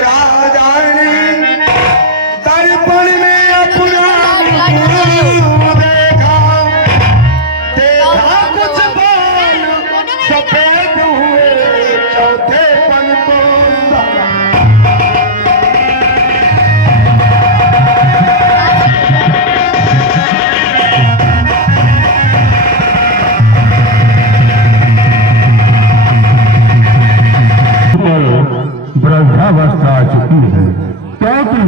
राजा ने दर्पण में अपना देखा, देखा कुछ बाल सफेद हुए चौथे पन को वृद्धावस्था आ चुकी है, क्योंकि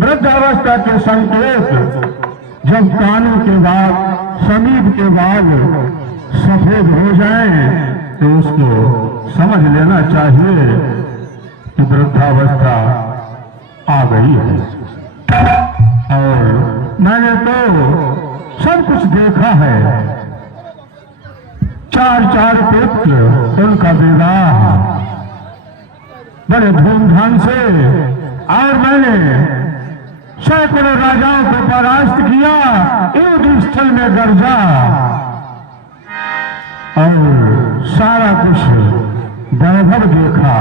वृद्धावस्था के संकेत जब कानों के बाद समीप के बाद सफेद हो जाएं तो उसको समझ लेना चाहिए कि वृद्धावस्था आ गई है। और मैंने तो सब कुछ देखा है, चार पुत्र, उनका विवाह बड़े धूमधाम से, और मैंने सैकड़ों राजाओं को परास्त किया, युद्ध स्थल में गर्जा, और सारा कुछ वैभव देखा।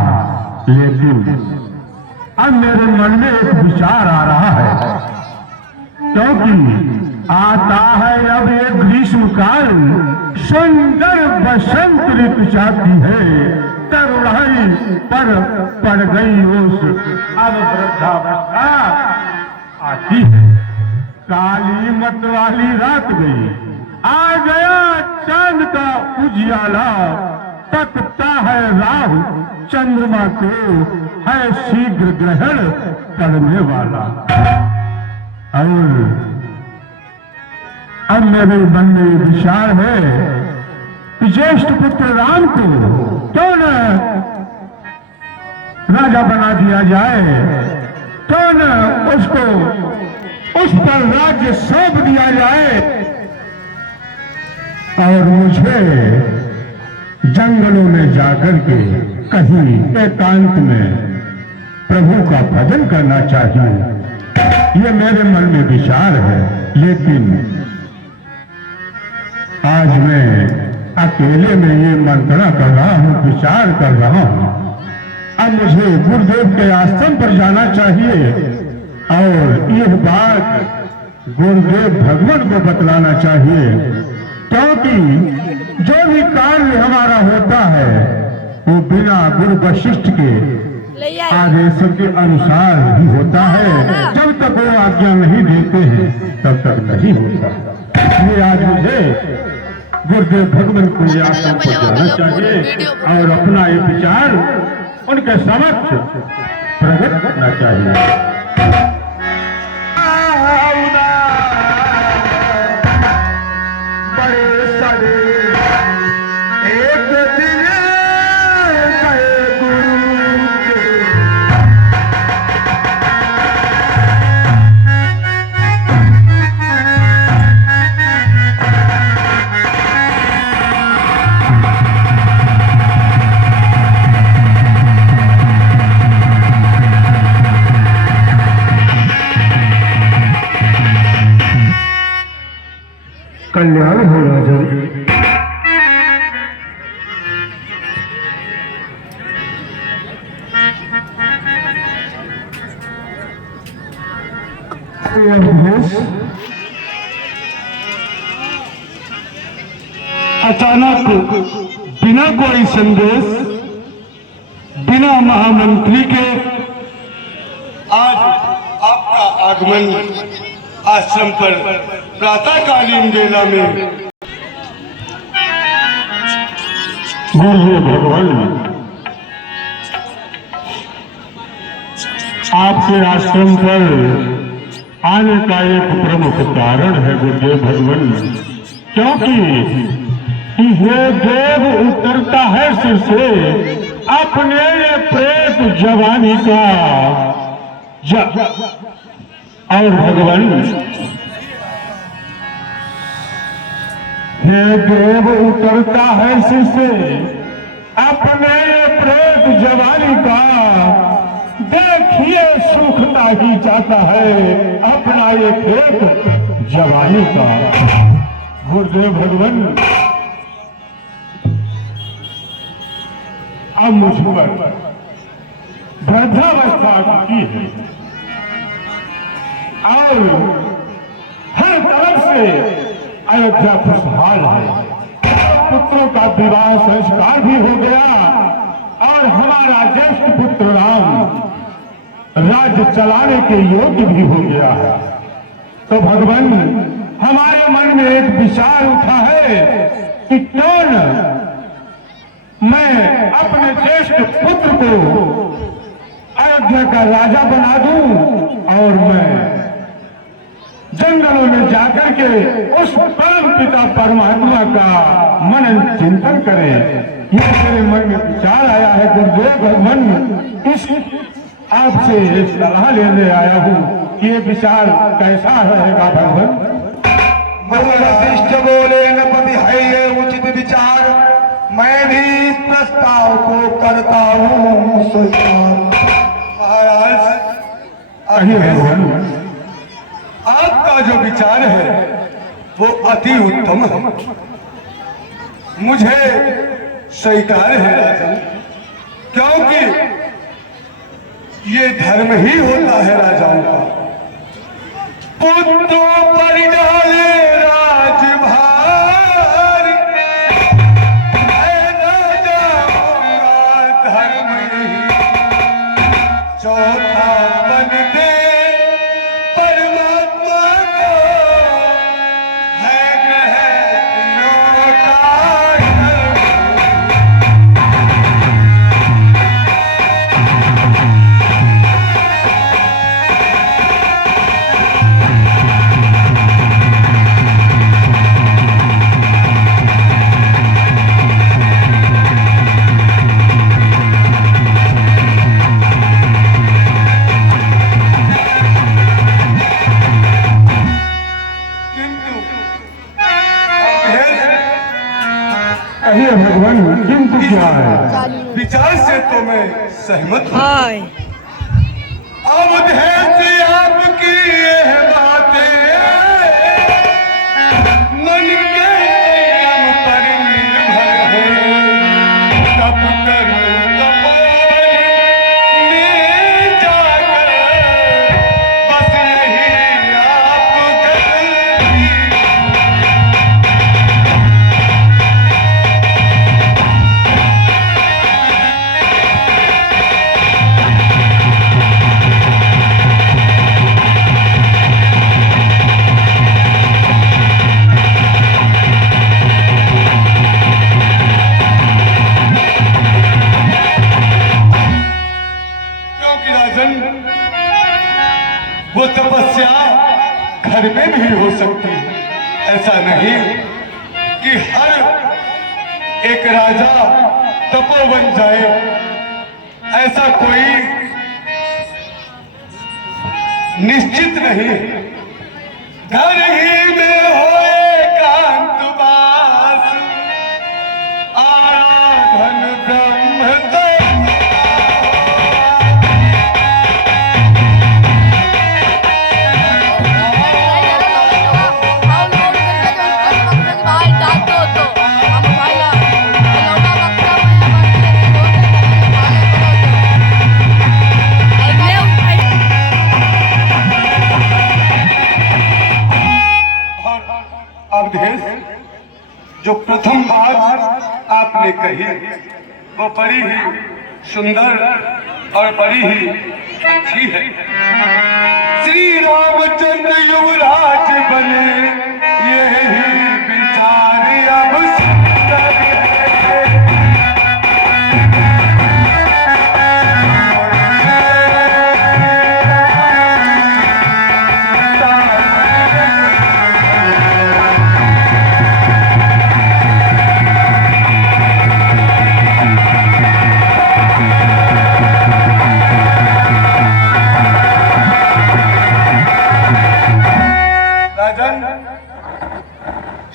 लेकिन अब मेरे मन में एक विचार आ रहा है, क्योंकि आता है अब एक ग्रीष्म काल, सुंदर बसंत ऋतु चाहती है, तरुणाई पर पड़ गई ओस, अब वृद्धावस्था आती है। काली मत वाली रात गई, आ गया चांद का उजियाला, तकता है राहु चंद्रमा को, है शीघ्र ग्रहण पड़ने वाला। और अब मेरे मन में विचार है कि ज्येष्ठ पुत्र राम को क्यों न राजा बना दिया जाए, क्यों न उसको उस पर राज्य सौंप दिया जाए, और मुझे जंगलों में जाकर के कहीं एकांत में प्रभु का भजन करना चाहिए। ये मेरे मन में विचार है, लेकिन आज मैं अकेले में ये मंत्रणा कर रहा हूँ, विचार कर रहा हूँ। अब मुझे गुरुदेव के आश्रम पर जाना चाहिए और यह बात गुरुदेव भगवान को बतलाना चाहिए, क्योंकि जो भी कार्य हमारा होता है वो बिना गुरु वशिष्ठ के आदेश के अनुसार ही होता है। जब तक वो आज्ञा नहीं देते हैं तब तक नहीं होता। ये आज मुझे गुरुदेव भगवान को आश्रम पर जाना चाहिए और अपना ये विचार उनके समक्ष प्रकट करना चाहिए। कल्याण हो राजन। अचानक बिना कोई संदेश, बिना महामंत्री के आज आपका आगमन आश्रम पर प्रातःकालीन बेला में। गुरुदेव भगवान, आपके आश्रम पर आने का एक प्रमुख कारण है गुरुदेव भगवान, क्योंकि ये देव उतरता है सिर से अपने ये प्रेत जवानी का और भगवान, हे देव उतरता है सिर से अपने ये प्रेत जवानी का, देखिए सूखता ही जाता है अपना ये प्रेत जवानी का। गुरुदेव भगवान, अब मुझ पर वृद्धावस्था की है और हर तरफ से अयोध्या खुशहाल है। पुत्रों का विवाह संस्कार भी हो गया और हमारा ज्येष्ठ पुत्र राम राज्य चलाने के योग्य भी हो गया है। तो भगवान, हमारे मन में एक विचार उठा है कि क्यों न मैं अपने ज्येष्ठ पुत्र को अयोध्या का राजा बना दूं और मैं जंगलों में जाकर के उस परम पिता परमात्मा का मनन चिंतन करें। यह मेरे मन में विचार आया है गुरुदेव भगवान, इस आपसे सलाह लेने आया हूँ कि ये विचार कैसा रहेगा भगवान। वशिष्ठ बोले, नपति है ये उचित विचार, मैं भी इस प्रस्ताव को करता हूँ स्वीकार। महाराज, भगवान, आपका जो विचार है वो अति उत्तम है, मुझे स्वीकार है राजन, क्योंकि ये धर्म ही होता है राजाओं का। पुत्रों पर डाले राजभार, मैं राजा होऊंगा धर्म ही, चौथा बन दे परमात्मा को, है ग्रह का धर्म। कहिए भगवान, किंतु क्या है? विचार से तो मैं सहमत हूँ। हाय अवधेश से आपकी यह बातें मन के नियम पर निर्भर है। तब करूँ तपोवन में जाकर, बस यही आप करें। क्योंकि राजन, वो तपस्या घर में भी हो सकती है। ऐसा नहीं कि हर एक राजा तपोवन जाए, ऐसा कोई निश्चित नहीं। घर ही में हो एकांत वास, आराधन ब्रह्म तो अवधेश, जो प्रथम बात आपने कही वो बड़ी ही सुंदर और बड़ी ही अच्छी है। श्री रामचंद्र युवराज बने, यही विचार अब सुंदर है।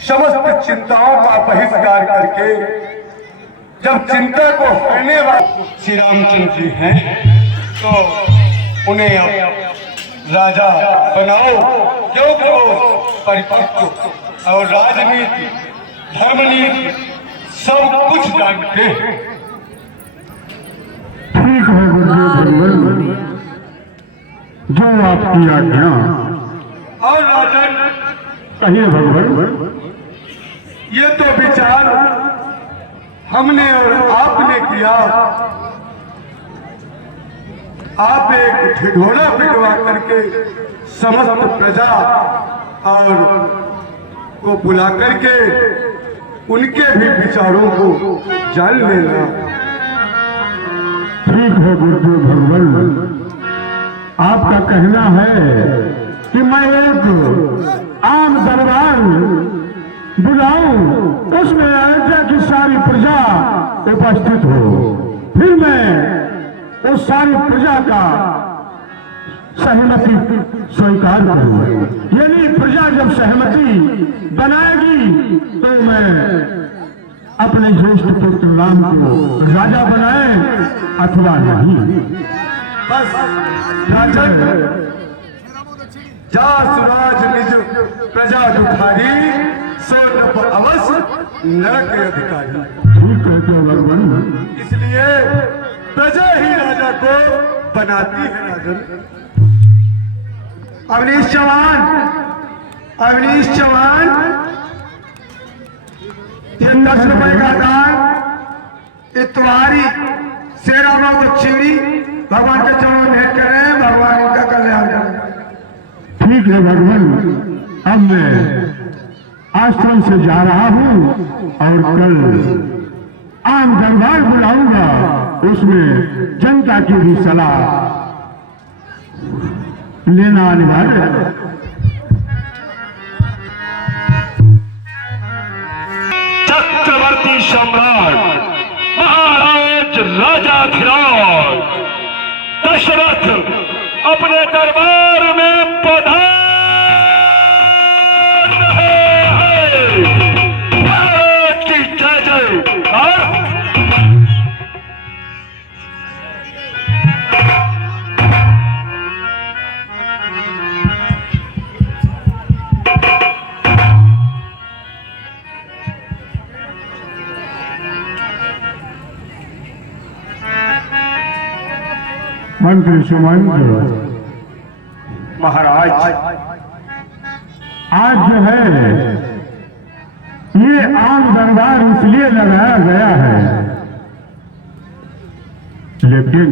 समस्त चिंताओं का बहिष्कार करके जब चिंता को हरने वाले श्री रामचंद्र जी हैं, तो उन्हें अब राजा बनाओ, क्योंकि वो परिपक्व और राजनीति, धर्मनीति सब कुछ जानते हैं। ठीक है गुरुदेव। भगवान, जो आपकी आज्ञा। और राजन, कहिए भगवान। ये तो विचार हमने और आपने किया। आप एक ठिठोरा पिटवा करके समस्त प्रजा और को बुला करके उनके भी विचारों को जान लेना। ठीक है गुरुदेव भगवान, आपका कहना है कि मैं एक आम दरबार बुलाऊं, उसमें अयोध्या की सारी प्रजा उपस्थित हो, फिर मैं उस सारी प्रजा का सहमति स्वीकार करूं। यानी प्रजा जब सहमति बनाएगी तो मैं अपने ज्येष्ठ पुत्र राम को राजा बनाए अथवा नहीं। बस राजन, जा सुराज निज प्रजा दुखारी, सो नभ अवश्य नरक अधिकारी। ठीक कहते हो भगवान। इसलिए प्रजा ही राजा को बनाती है राजन। अवनीश चौहान, अवनीश चौहान, ये 10 रुपए का दान इतवारी शेराबा बच्चीरी भगवान के चरणों में भेंट कर रहे हैं। भगवान उनका कल्याण करें। ठीक है भगवान, अब मैं आश्रम से जा रहा हूँ और कल आम दरबार बुलाऊंगा, उसमें जनता की भी सलाह लेना अनिवार्य है। चक्रवर्ती सम्राट महाराज राजाधिराज दशरथ अपने दरबार में पधार रहे हैं। भारत की जय जय। मंत्री सुमंत्र महाराज, आज जो है ये आम दरबार इसलिए लगाया गया है, लेकिन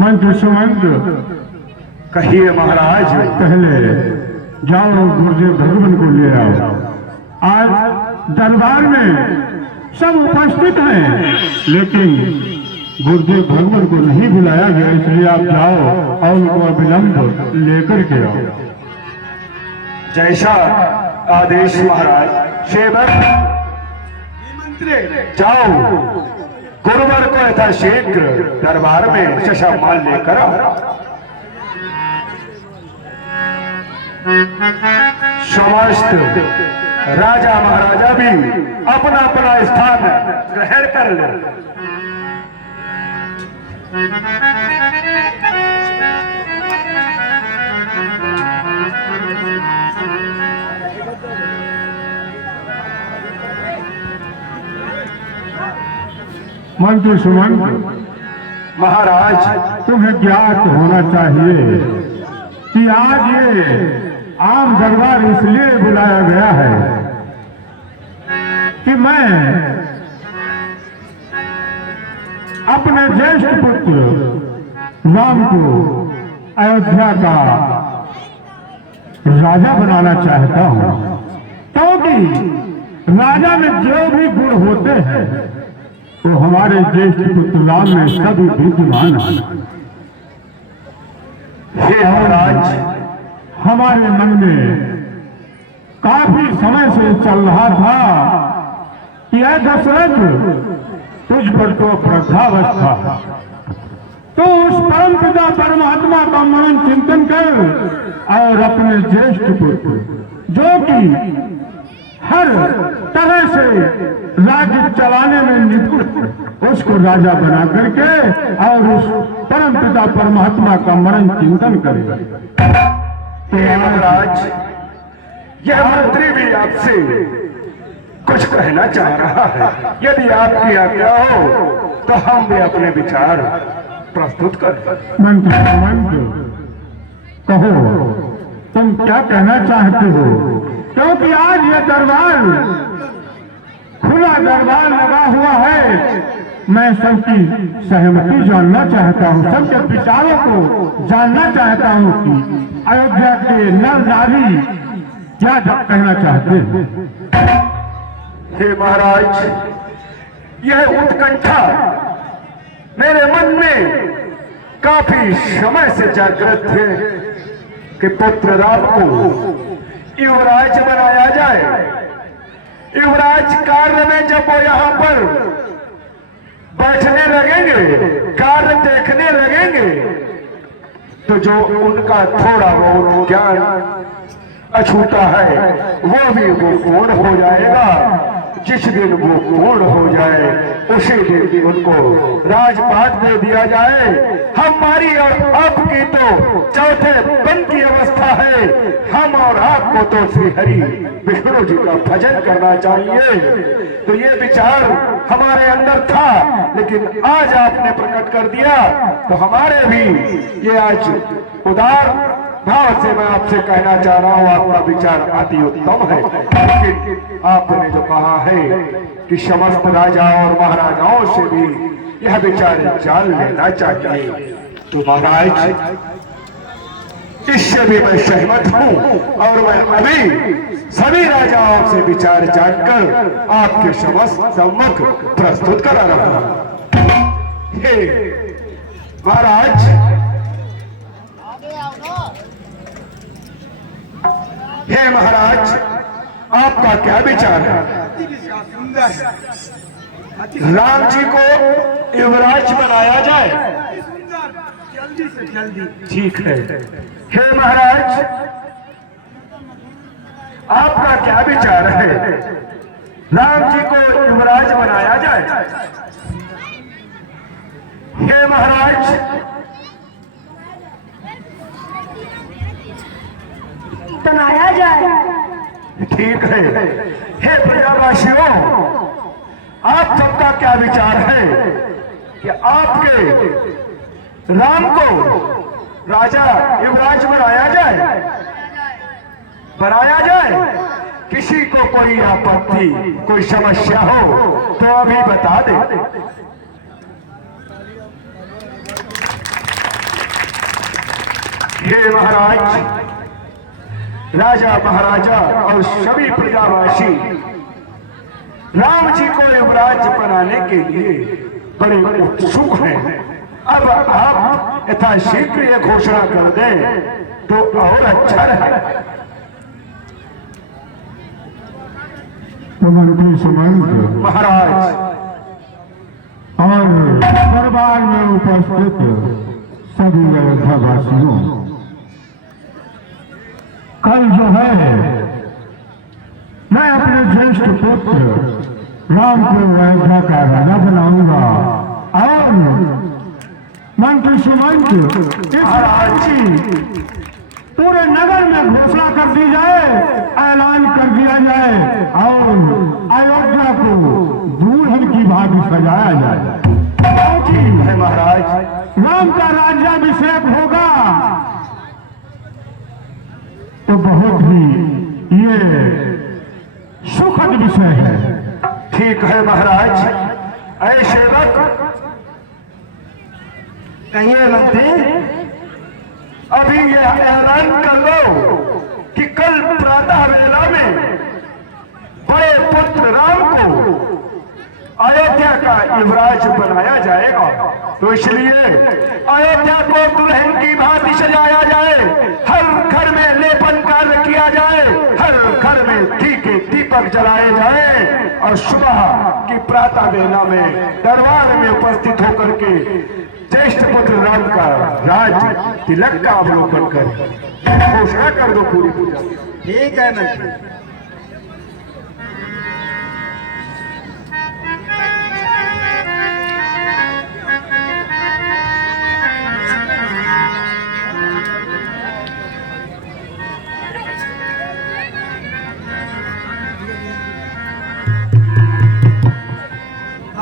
मंत्री सुमंत्र कहिए महाराज। पहले जाओ गुरुदेव भगवान को ले आओ। आज दरबार में सब उपस्थित हैं, लेकिन गुरुदेव भगवान को नहीं बुलाया गया, इसलिए आप जाओ और उनको अविलंब लेकर के आओ। जैसा आदेश महाराज। सेवक मंत्री, जाओ गुरुवर को यथाशीघ्र दरबार में शशामाल लेकर आओ। समस्त राजा महाराजा भी अपना अपना स्थान ग्रहण कर ले। मंत्री सुमंत्र, महाराज, तुम्हें ज्ञात होना चाहिए कि आज ये आम दरबार इसलिए बुलाया गया है कि मैं अपने ज्येष्ठ पुत्र राम को अयोध्या का राजा बनाना चाहता हूं, क्योंकि राजा में जो भी गुण होते हैं तो हमारे ज्येष्ठ पुत्र राम में सभी विद्यमान है। हे महाराज, हमारे मन में काफी समय से चल रहा था कि यह दशरथ तुझ पर तो श्रद्धावस्था, तो उस परम पिता परमात्मा का मनन चिंतन कर और अपने ज्येष्ठ पुत्र जो कि हर तरह से राज्य चलाने में निपुण, उसको राजा बना करके और उस परम पिता परमात्मा का मनन चिंतन करेगा। हे महाराज, यह मंत्री भी आपसे कुछ कहना चाह रहा है। यदि आपकी आज्ञा हो तो हम भी अपने विचार प्रस्तुत करें। मंत्र कहो, तुम क्या कहना चाहते हो? क्योंकि आज यह दरबार खुला दरबार लगा हुआ है। मैं सबकी सहमति जानना चाहता हूँ, सबके विचारों को जानना चाहता हूँ कि अयोध्या के नर नारी क्या कहना चाहते हैं। हे महाराज, यह उत्कंठा मेरे मन में काफी समय से जागृत है कि पुत्र राम को युवराज बनाया जाए। युवराज कार्य में जब वो यहाँ पर बैठने लगेंगे, कार्य देखने लगेंगे, तो जो उनका थोड़ा बहुत ज्ञान अछूता है वो भी वो पूर्ण हो जाएगा। जिस दिन वो पूर्ण हो जाए उसी दिन उनको राजपाट दे दिया जाए। हमारी और आपकी तो चौथे बंद की अवस्था है। हम और आपको तो श्री हरि विष्णु जी का भजन करना चाहिए। तो ये विचार हमारे अंदर था, लेकिन आज आपने प्रकट कर दिया तो हमारे भी ये आज उदार भाव से मैं आपसे कहना चाह रहा हूँ, आपका विचार अति उत्तम है। लेकिन आपने जो कहा है कि समस्त राजा और महाराजाओं से भी यह विचार जान लेना चाहिए, तो महाराज इससे भी मैं सहमत हूँ और मैं अभी सभी राजाओं से विचार जानकर आपके सम्मुख प्रस्तुत करा रहा हूँ। हे महाराज, हे महाराज, आपका क्या विचार है? राम जी को युवराज बनाया जाए? जल्दी से जल्दी। ठीक है। हे महाराज, आपका क्या विचार है? राम जी को युवराज बनाया जाए? हे महाराज, बनाया जाए। ठीक है। हे प्रजावासियों, आप सबका क्या विचार है कि आपके राम को राजा युवराज बनाया जाए? बनाया जाए? किसी को कोई आपत्ति, कोई समस्या हो तो अभी बता दे। हे महाराज, राजा महाराजा और सभी प्रजावासी राम जी को युवराज बनाने के लिए बड़े उत्सुक हैं। अब आप यथाशीघ्र ये घोषणा कर दें तो और अच्छा रहे। मंत्री सुमंत महाराज और दरबार में उपस्थित सभी अयोध्यावासियों, कल जो है मैं अपने ज्येष्ठ पुत्र राम को अयोध्या का राजा बनाऊंगा और मंत्री सुमंत इस बात की पूरे नगर में घोषणा कर दी जाए, ऐलान कर दिया जाए और अयोध्या को दुल्हन की भांति सजाया जाए। क्योंकि है महाराज, राम का राज्याभिषेक होगा तो बहुत ही ये सुखद विषय है। ठीक है महाराज। ऐसे वक्त कहिए मंत्री। अभी यह ऐलान कर लो कि कल प्रातः वेला में बड़े पुत्र राम को अयोध्या का युवराज बनाया जाएगा। तो इसलिए अयोध्या को दुल्हन की भांति सजाया जाए, हर घर में लेपन कार्य किया जाए, हर घर में दीपे दीपक जलाए जाए और सुबह की प्रातः वेला में दरबार में उपस्थित होकर के ज्येष्ठ पुत्र राम का राज तिलक का अवलोकन कर घोषणा कर दो पूरी पूजा। ठीक है मंत्री।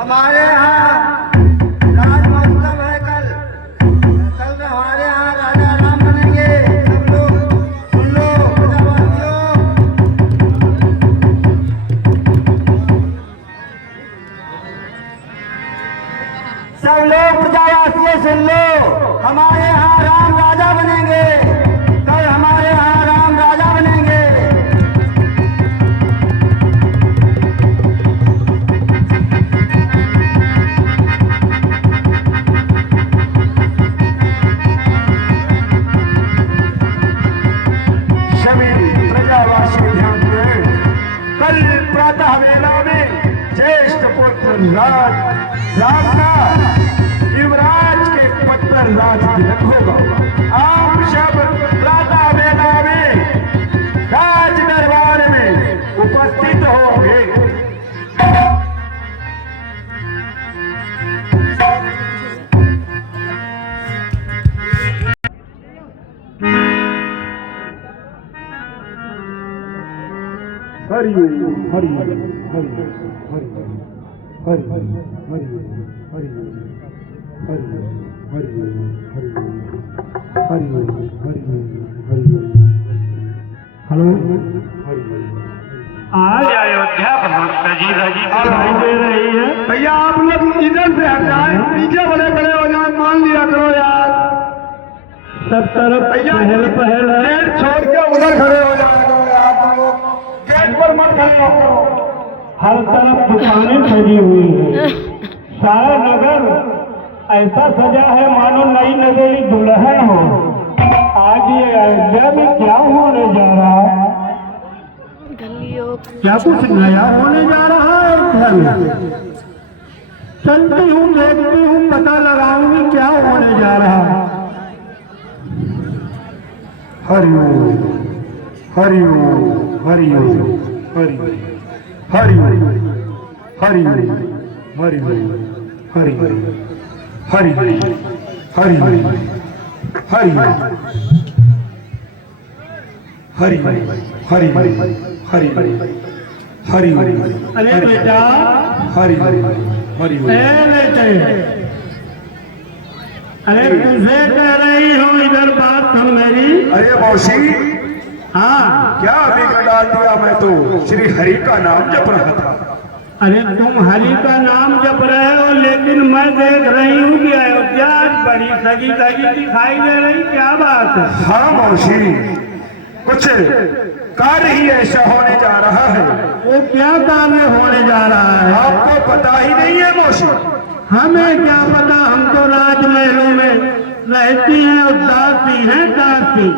हमारे यहाँ राज महोत्सव है कल हमारे यहाँ राजा राम बनेंगे। सब लोग सुन लो प्रजावासियों। सब लोग प्रजावासियों सुन लो, हमारे यहाँ राम राजा बनेंगे। कल हमारे यहाँ राम राजा बनेंगे। कल प्रातः वेला में ज्येष्ठ पुत्र राम का युवराज के पद पर राज तिलक होगा। आप सब प्रातः वेला में राज दरबार में उपस्थित होंगे। हरि हरि हरि हरि हरि हरि हरि हरि हेलो आज अयोध्या बहुत सजी धजी दिखाई दे रही है। भैया आप लोग इधर से हट जाए, पीछे बड़े खड़े हो जाए, मान लिया करो यार। सब तरफ पहल पहल है। गेट छोड़ के उधर खड़े हो जाए करो यार। तुम लोग गेट पर मत खड़े हो करो। हर तरफ दुकानें सजी हुई है। सारा नगर ऐसा सजा है मानो नई नवेली दुल्हन हो। आज ये अयोध्या में क्या होने जा रहा है? क्या कुछ नया होने जा रहा है अयोध्या में? चलती हूँ, देखती हूँ, पता लगाऊंगी क्या होने जा रहा है। हरि ओम हरि ओम हरि ओम हरि हरि हरि हरि हरि हरि हरि हरि हरि हरि हरि हरि अरे बेटा हरि हरि बेटे, अरे तुझे कह रही हूँ इधर बात सुन मेरी। अरे मौसी, हाँ क्या अभी का डाल दिया? मैं तो श्री हरि का नाम जप रहा था। अरे तुम हरि का नाम जप रहे हो, लेकिन मैं देख रही हूँ कि अयोध्या बड़ी सजी धजी दिखाई दे रही। क्या बात है? हाँ मौसी, कुछ कार्य ही ऐसा होने जा रहा है। वो क्या कार्य होने जा रहा है? आपको पता ही नहीं है मौसी? हमें क्या पता, हम तो राजमहलों में रहती हैं और दासी हैं दासी।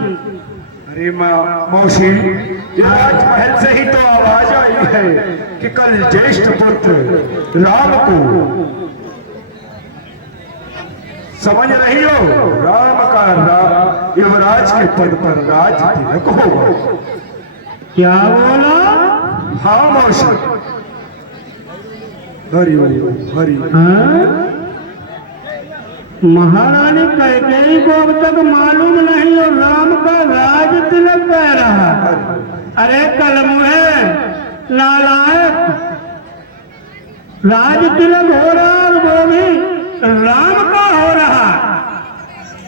अरे मौसी, राजमहल से ही तो आवाज आई है कि कल ज्येष्ठ पुत्र राम को, समझ रही हो, राम का युवराज के पद पर राज तिलक होगा। क्या बोला? हाँ मौसी। हरि हरि। महारानी कैकेयी को अब तक मालूम नहीं और राम का राज तिलक कह रहा। अरे कलमुहे नालायक, राज तिलक हो रहा और वो भी राम का हो रहा।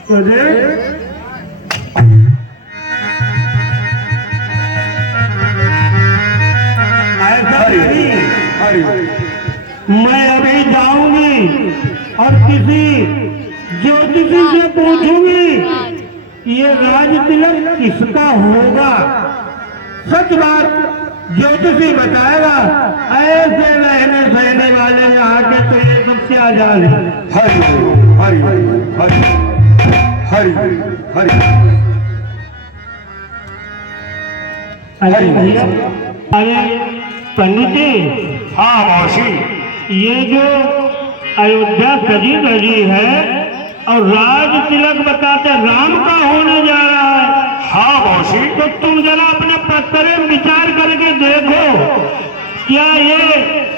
तो देख, ऐसा नहीं। मैं अभी जाऊंगी और किसी ज्योतिषी से पूछूंगी ये राज तिलक किसका होगा। सच बात ज्योतिषी बताएगा। ऐसे रहने सहने वाले यहाँ के तो ये सब क्या जाने। हरि हरि हरि हरि हरि। अरे भैया, अरे पंडित जी। हाँ मौसी, ये जो अयोध्या सजी धजी है और राज तिलक बताते राम का होने जा रहा है। हाँ मौसी, तो तुम जरा अपने पत्तरे में विचार करके देखो, क्या ये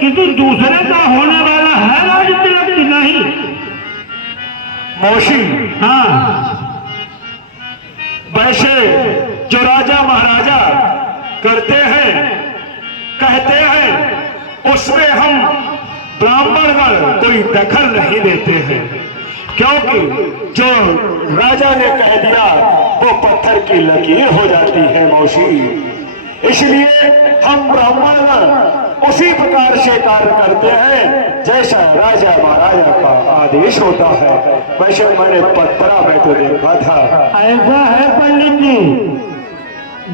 किसी दूसरे का होने वाला है राज तिलक कि नहीं? मौसी, हाँ, वैसे जो राजा महाराजा करते हैं, कहते हैं, उसमें हम ब्राह्मणगण कोई दखल नहीं देते हैं, क्योंकि जो राजा ने कह दिया वो पत्थर की लकीर हो जाती है मौसी। इसलिए हम ब्राह्मणगण उसी प्रकार से कार्य करते हैं जैसा राजा महाराजा का आदेश होता है। वैसे मैंने पत्थरा में तो देखा था। ऐसा है पंडित जी,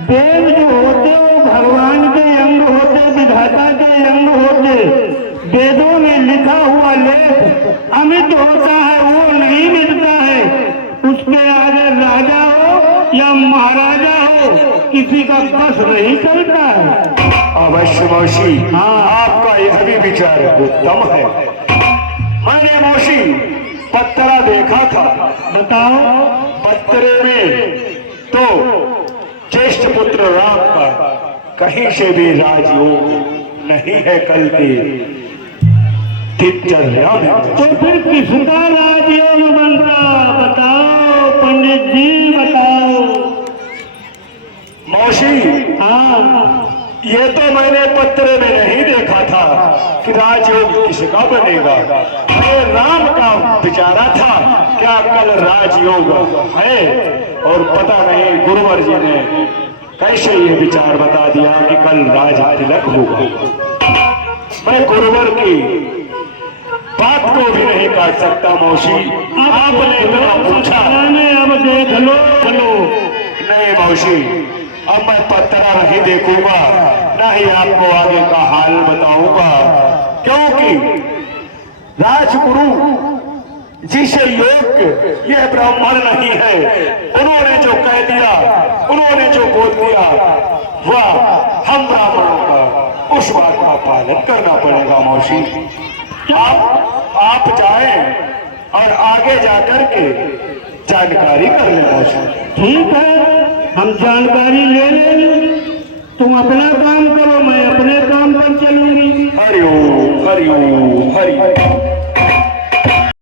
देव जो होते वो भगवान के अंग होते, विधाता के अंग होते। वेदों में लिखा हुआ लेख अमित होता है, वो नहीं मिलता है। उसके आगे राजा हो या महाराजा हो, किसी का बस नहीं चलता है। अवश्य मौसी, आपका यह भी विचार उत्तम है। मैंने मौसी पत्थरा देखा था। बताओ। पत्थरे में तो ज्येष्ठ पुत्र राम का कहीं से भी राजयोग नहीं है। कल की दिनचर्या में तो फिर किसका राजयोग बनता? बताओ पंडित जी, बताओ। मौसी, हाँ, ये तो मैंने पत्रे में नहीं देखा था कि राजयोग किसका बनेगा। ये राम का विचारा था क्या कल राजयोग है, और पता नहीं गुरुवर जी ने कैसे ये विचार बता दिया कि कल राज तिलक होगा। मैं गुरुवर की बात को भी नहीं काट सकता मौसी। आपने इतना पूछा, अब देख लो। नहीं मौसी, अब मैं पत्थरा नहीं देखूंगा, ना ही आपको आगे का हाल बताऊंगा, क्योंकि राजगुरु जिसे योग्य यह ब्राह्मण नहीं है। उन्होंने जो कह दिया, उन्होंने जो बोल दिया, वह हम ब्राह्मणों का उस बात का पालन करना पड़ेगा मौसी। आप जाएं और आगे जाकर के जानकारी कर ले मौसी। ठीक है, हम जानकारी ले लेंगे। तुम अपना काम करो, मैं अपने काम पर चलूंगी। हरिओम हरिओम हरि।